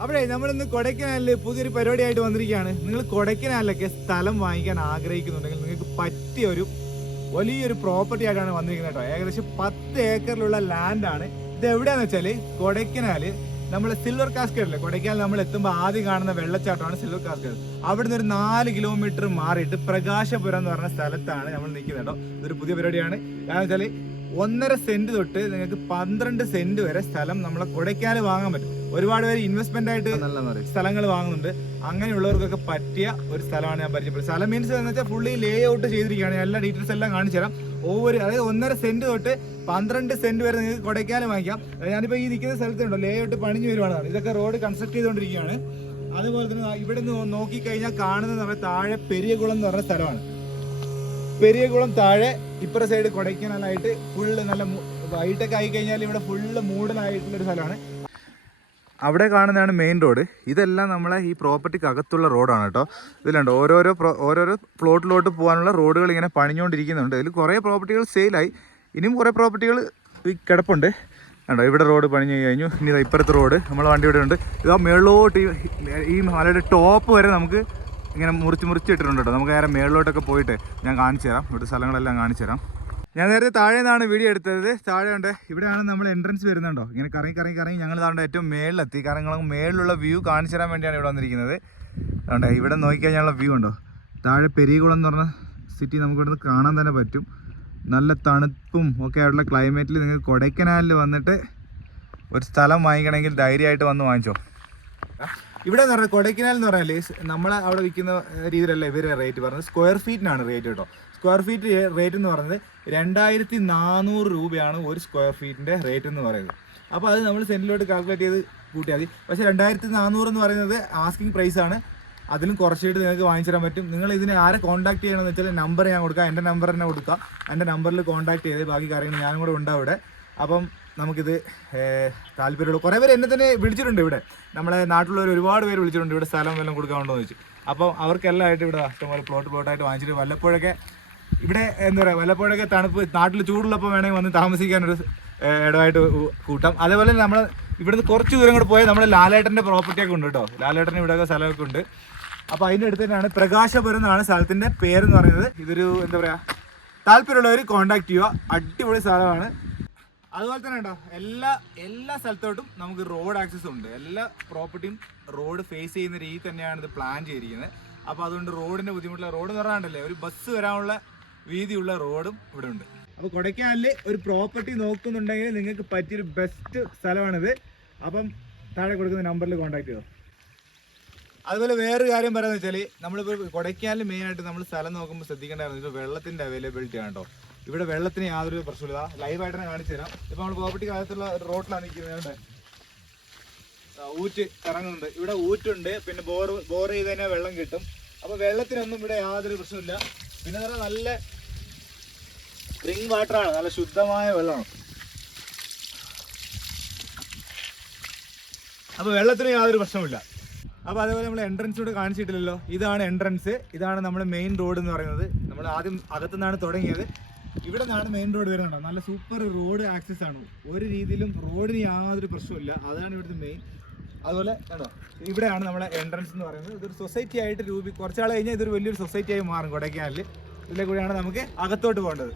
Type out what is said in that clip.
അപ്പോഴേ നമ്മളിന്ന് കൊടൈക്കനാലിൽ പുതിയൊരു പരിപാടിയായിട്ട് വന്നിരിക്കുകയാണ്. നിങ്ങൾ കൊടൈക്കനാലിലൊക്കെ സ്ഥലം വാങ്ങിക്കാൻ ആഗ്രഹിക്കുന്നുണ്ടെങ്കിൽ നിങ്ങൾക്ക് പറ്റിയ ഒരു വലിയൊരു പ്രോപ്പർട്ടി ആയിട്ടാണ് വന്നിരിക്കുന്നത് കേട്ടോ. ഏകദേശം പത്ത് ഏക്കറിലുള്ള ലാൻഡാണ് ഇത് എവിടെയാന്ന് വെച്ചാൽ കൊടൈക്കനാൽ നമ്മൾ സിൽവർ കാസ്കേഡിൽ കൊടൈക്കനാൽ നമ്മൾ എത്തുമ്പോൾ ആദ്യം കാണുന്ന വെള്ളച്ചാട്ടമാണ് സിൽവർ കാസ്കേഡ് അവിടുന്ന് ഒരു നാല് കിലോമീറ്റർ മാറിയിട്ട് പ്രകാശപുരം എന്ന് പറഞ്ഞ സ്ഥലത്താണ് നമ്മൾ നിൽക്കുന്നത് കേട്ടോ. ഇതൊരു പുതിയ പരിപാടിയാണ്. കാരണം വെച്ചാൽ ഒന്നര സെന്റ് തൊട്ട് നിങ്ങൾക്ക് പന്ത്രണ്ട് സെന്റ് വരെ സ്ഥലം നമ്മളെ കൊടയ്ക്കാൽ വാങ്ങാൻ പറ്റും. ഒരുപാട് പേര് ഇൻവെസ്റ്റ്മെന്റ് ആയിട്ട് സ്ഥലങ്ങൾ വാങ്ങുന്നുണ്ട്. അങ്ങനെയുള്ളവർക്കൊക്കെ പറ്റിയ ഒരു സ്ഥലമാണ് ഞാൻ പരിചയപ്പെടുന്നത്. സ്ഥലം മീൻസ് എന്ന് വെച്ചാൽ ഫുള്ളി ലേ ഔട്ട് ചെയ്തിരിക്കുകയാണ്. എല്ലാ ഡീറ്റെയിൽസ് എല്ലാം കാണിച്ചു തരാം. ഓവർ അതായത് ഒന്നര സെന്റ് തൊട്ട് പന്ത്രണ്ട് സെന്റ് വരെ നിങ്ങൾക്ക് കൊടയ്ക്കാൽ വാങ്ങിക്കാം. ഞാനിപ്പോൾ ഈ നിൽക്കുന്ന സ്ഥലത്തുണ്ടോ ലേ ഔട്ട് പണിഞ്ഞു വരുവാണ് ഇതൊക്കെ റോഡ് കൺസ്ട്രക്ട് ചെയ്തുകൊണ്ടിരിക്കുകയാണ്. അതുപോലെ തന്നെ ഇവിടെ നിന്ന് നോക്കിക്കഴിഞ്ഞാൽ കാണുന്നത് നമ്മുടെ താഴെ പെരിയകുളം എന്ന് പറഞ്ഞ സ്ഥലമാണ്. പെരിയകുളം താഴെ ഇപ്പുറ സൈഡ് കൊടൈക്കനാലായിട്ട് ഫുള്ള് നല്ല വൈകിട്ടൊക്കെ ആയി കഴിഞ്ഞാൽ ഇവിടെ ഫുള്ള് മൂടനായിട്ടുള്ളൊരു സ്ഥലമാണ്. അവിടെ കാണുന്നതാണ് മെയിൻ റോഡ് ഇതെല്ലാം നമ്മളെ ഈ പ്രോപ്പർട്ടിക്ക് അകത്തുള്ള റോഡാണ് കേട്ടോ ഇതിലുണ്ട് ഓരോരോ ഓരോരോ പ്ലോട്ടിലോട്ട് പോകാനുള്ള റോഡുകൾ ഇങ്ങനെ പണിഞ്ഞുകൊണ്ടിരിക്കുന്നുണ്ട് ഇതിൽ കുറേ പ്രോപ്പർട്ടികൾ സെയിലായി ഇനിയും കുറേ പ്രോപ്പർട്ടികൾ കിടപ്പുണ്ട്. കണ്ടോ? ഇവിടെ റോഡ് പണിഞ്ഞു കഴിഞ്ഞു. ഇനി ഇപ്പുറത്തെ റോഡ് നമ്മളെ വണ്ടി ഇവിടെ ഉണ്ട്. ഇതാ മേളിലോട്ട് ഈ ഈ മലയുടെ ടോപ്പ് വരെ നമുക്ക് ഇങ്ങനെ മുറിച്ച് മുറിച്ച് ഇട്ടിട്ടുണ്ട് കേട്ടോ. നമുക്ക് നേരെ മേളിലോട്ടൊക്കെ പോയിട്ട് ഞാൻ കാണിച്ചു തരാം. ഇവിടുത്തെ സ്ഥലങ്ങളെല്ലാം കാണിച്ചു തരാം. ഞാൻ നേരത്തെ താഴെ നിന്നാണ് വീഡിയോ എടുത്തത്. താഴെ ഉണ്ട് ഇവിടെയാണ് നമ്മൾ എൻട്രൻസ് വരുന്നുണ്ടോ? ഇങ്ങനെ കറങ്ങി കറങ്ങി കറങ്ങി ഞങ്ങൾ താണ്ട് ഏറ്റവും മേളിലെത്തി. കാരണം ഞങ്ങൾ മേളിലുള്ള വ്യൂ കാണിച്ചു തരാൻ വേണ്ടിയാണ് ഇവിടെ വന്നിരിക്കുന്നത്. അതുകൊണ്ട് ഇവിടെ നോക്കിക്കഴിഞ്ഞാലുള്ള വ്യൂ ഉണ്ടോ താഴെ പെരിയകുളം എന്ന് പറഞ്ഞ സിറ്റി നമുക്ക് ഇവിടുന്ന് കാണാൻ തന്നെ പറ്റും. നല്ല തണുപ്പും ഒക്കെ ആയിട്ടുള്ള ക്ലൈമറ്റിൽ നിങ്ങൾ കൊടൈക്കനാലിൽ വന്നിട്ട് ഒരു സ്ഥലം വാങ്ങിക്കണമെങ്കിൽ ധൈര്യമായിട്ട് വന്ന് വാങ്ങിച്ചോ. ഇവിടെ എന്ന് പറഞ്ഞാൽ കൊടൈക്കനാൽ എന്ന് പറഞ്ഞാൽ നമ്മൾ അവിടെ വിൽക്കുന്ന രീതിയിലല്ല ഇവർ റേറ്റ് പറഞ്ഞത്. സ്ക്വയർ ഫീറ്റിനാണ് റേറ്റ് കേട്ടോ. സ്ക്വയർ ഫീറ്റ് റേറ്റ് എന്ന് പറയുന്നത് രണ്ടായിരത്തി നാനൂറ് രൂപയാണ് ഒരു സ്ക്വയർ ഫീറ്റിന്റെ റേറ്റ് എന്ന് പറയുന്നത്. അപ്പോൾ അത് നമ്മൾ സെന്റിലോട്ട് കാൽക്കുലേറ്റ് ചെയ്ത് കൂട്ടിയാൽ മതി. പക്ഷേ രണ്ടായിരത്തി നാനൂറ് എന്ന് പറയുന്നത് ആസ്കിങ് ആണ്. അതിലും കുറച്ചിട്ട് നിങ്ങൾക്ക് വാങ്ങിച്ചു തരാൻ പറ്റും. നിങ്ങൾ ഇതിനെ ആരെ കോൺടാക്ട് ചെയ്യണമെന്ന് വെച്ചാൽ നമ്പർ ഞാൻ കൊടുക്കാം. എന്റെ നമ്പർ തന്നെ കൊടുക്കാം. എന്റെ നമ്പറിൽ കോൺടാക്ട് ചെയ്ത് ബാക്കി കാര്യങ്ങൾ ഞാനും കൂടെ ഉണ്ടാവും ഇവിടെ അപ്പം നമുക്കിത് താല്പര്യമുള്ളൂ കുറേ പേര് എന്നെ തന്നെ വിളിച്ചിട്ടുണ്ട് ഇവിടെ. നമ്മളെ നാട്ടിലുള്ളവർ ഒരുപാട് പേര് വിളിച്ചിട്ടുണ്ട് ഇവിടെ സ്ഥലം വല്ലതും കൊടുക്കാനുണ്ടോ എന്ന് ചോദിച്ചു. അപ്പോൾ അവർക്കെല്ലാം ആയിട്ട് ഇവിടെ ഇഷ്ടംപോലെ പ്ലോട്ട് പ്ലോട്ടായിട്ട് വാങ്ങിച്ചിട്ട് വല്ലപ്പോഴൊക്കെ ഇവിടെ എന്താ പറയുക വല്ലപ്പോഴൊക്കെ തണുപ്പ് നാട്ടിൽ ചൂടുള്ളപ്പോൾ വേണമെങ്കിൽ വന്ന് താമസിക്കാനൊരു ഇടമായിട്ട് കൂട്ടാം. അതേപോലെ നമ്മൾ ഇവിടുന്ന് കുറച്ച് ദൂരം കൂടെ പോയാൽ നമ്മുടെ ലാലേട്ടന്റെ പ്രോപ്പർട്ടിയൊക്കെ ഉണ്ട് കേട്ടോ. ലാലേട്ടന്റെ ഇവിടെയൊക്കെ സ്ഥലമൊക്കെ ഉണ്ട്. അപ്പോൾ അതിന്റെ അടുത്ത് തന്നെയാണ് പ്രകാശപുരം എന്നാണ് സ്ഥലത്തിന്റെ പേരെന്ന് പറയുന്നത്. ഇതൊരു എന്താ പറയുക താല്പര്യമുള്ളവർ കോൺടാക്ട് ചെയ്യുക. അടിപൊളി സ്ഥലമാണ്. അതുപോലെ തന്നെ ഉണ്ടോ എല്ലാ എല്ലാ സ്ഥലത്തോട്ടും നമുക്ക് റോഡ് ആക്സസ് ഉണ്ട്. എല്ലാ പ്രോപ്പർട്ടിയും റോഡ് ഫേസ് ചെയ്യുന്ന രീതി തന്നെയാണ് ഇത് പ്ലാൻ ചെയ്തിരിക്കുന്നത്. അപ്പോൾ അതുകൊണ്ട് റോഡിന്റെ ബുദ്ധിമുട്ടുള്ള റോഡ് പറഞ്ഞാണ്ടല്ലേ ഒരു ബസ് വരാനുള്ള വീതിയുള്ള റോഡും ഇവിടെ ഉണ്ട്. അപ്പോൾ കൊടൈക്കനാലിൽ ഒരു പ്രോപ്പർട്ടി നോക്കുന്നുണ്ടെങ്കിൽ നിങ്ങൾക്ക് പറ്റിയൊരു ബെസ്റ്റ് സ്ഥലമാണിത്. അപ്പം താഴെ കൊടുക്കുന്ന നമ്പറിൽ കോൺടാക്ട് ചെയ്തോ. അതുപോലെ വേറൊരു കാര്യം പറയാന്ന് വെച്ചാൽ നമ്മളിപ്പോൾ കൊടൈക്കനാലിൽ മെയിനായിട്ട് നമ്മൾ സ്ഥലം നോക്കുമ്പോൾ ശ്രദ്ധിക്കേണ്ടതായിരുന്നു വെച്ചാൽ വെള്ളത്തിന്റെ അവൈലബിലിറ്റി ആണ് കേട്ടോ ഇവിടെ വെള്ളത്തിന് യാതൊരു പ്രശ്നമില്ല ലൈവായിട്ട് തന്നെ കാണിച്ചു തരാം. ഇപ്പൊ നമ്മൾ പ്രോപ്പർട്ടി കാലത്തുള്ള റോഡിലാണ് നിൽക്കുന്നത്. ഊറ്റ് ഇറങ്ങുന്നുണ്ട്. ഇവിടെ ഊറ്റുണ്ട്. പിന്നെ ബോർ ബോർ ചെയ്ത് തന്നെ വെള്ളം കിട്ടും. അപ്പോൾ വെള്ളത്തിനൊന്നും ഇവിടെ യാതൊരു പ്രശ്നമില്ല പിന്നെ എന്ന് പറഞ്ഞാൽ നല്ല സ്പ്രിങ് വാട്ടറാണ് നല്ല ശുദ്ധമായ വെള്ളമാണ്. അപ്പോൾ വെള്ളത്തിന് യാതൊരു പ്രശ്നമില്ല അപ്പോൾ അതേപോലെ നമ്മൾ എൻട്രൻസ് കൂടെ കാണിച്ചിട്ടില്ലല്ലോ. ഇതാണ് എൻട്രൻസ് ഇതാണ് നമ്മുടെ മെയിൻ റോഡ് എന്ന് പറയുന്നത്. നമ്മൾ ആദ്യം അകത്തുനിന്നാണ് തുടങ്ങിയത്. ഇവിടെ നിന്നാണ് മെയിൻ റോഡ് വരുന്നത് നല്ല സൂപ്പർ റോഡ് ആക്സസ് ആണ്. ഒരു രീതിയിലും റോഡിന് യാതൊരു പ്രശ്നമില്ല അതാണ് ഇവിടുത്തെ മെയിൻ അതുപോലെ കേട്ടോ ഇവിടെയാണ് നമ്മുടെ എൻട്രൻസ് എന്ന് പറയുന്നത്. ഇതൊരു സൊസൈറ്റി ആയിട്ട് രൂപി കുറച്ചാൾ കഴിഞ്ഞാൽ ഇതൊരു വലിയൊരു സൊസൈറ്റി ആയി മാറും കൊടൈക്കനാലിൽ ഇതിലെ കൂടെയാണ് നമുക്ക് അകത്തോട്ട് പോകേണ്ടത്.